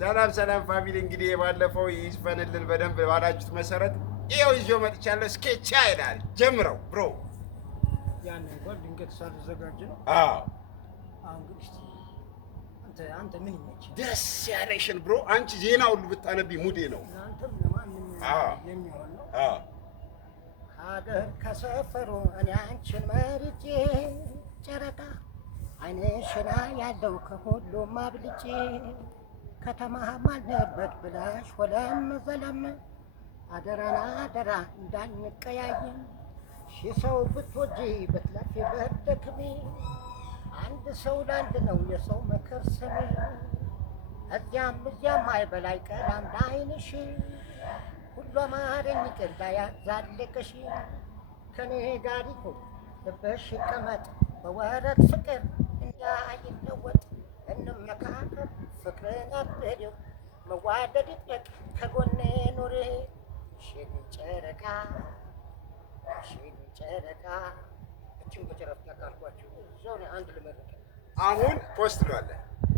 ሰላም ሰላም ፋሚሊ፣ እንግዲህ የባለፈው ይዝፈንልን በደንብ ባላችሁት መሰረት ይኸው ይዤው መጥቻለሁ። ስኬቻ ይላል ጀምረው ብሮ። ያን እንኳን ድንገት ሳልዘጋጅ ነው። አዎ አሁን ግን እስቲ አንተ ምን ይመች ደስ ያለሽን ብሮ። አንቺ ዜና ሁሉ ብታነቢ ሙዴ ነው። አንተም ለማንም የሚሆን ነው። ሀገር ከሰፈሩ እኔ አንቺን መርጬ ጨረቃ አይንሽና ያለው ከሁሉም አብልጬ ከተማ ማልነበት ብላሽ ወለም ዘለም አደራና አደራ እንዳንቀያየም ሺህ ሰው ብትወጂ ብትለፊ በደክሜ አንድ ሰው ለአንድ ነው የሰው ምክር ስሜ እዚያም አይበላይ ቀላም ላይንሽ ሁሉ አማረኝ ቅርዳ ያዛልቅሽ ከኔ ጋር ይሁን ልብሽ ይቀመጥ በወረት ፍቅር እንዳይለወጥ እንመካከር ፍቅርን አብሬው መዋደድ ይጥለቅ ከጎኔ ኑሬ ሽን ጨረቃ እችን በጨረፍታ ካልኳችሁ እዛው አንድ ልመረቅ አሁን ፖስት ነው አለ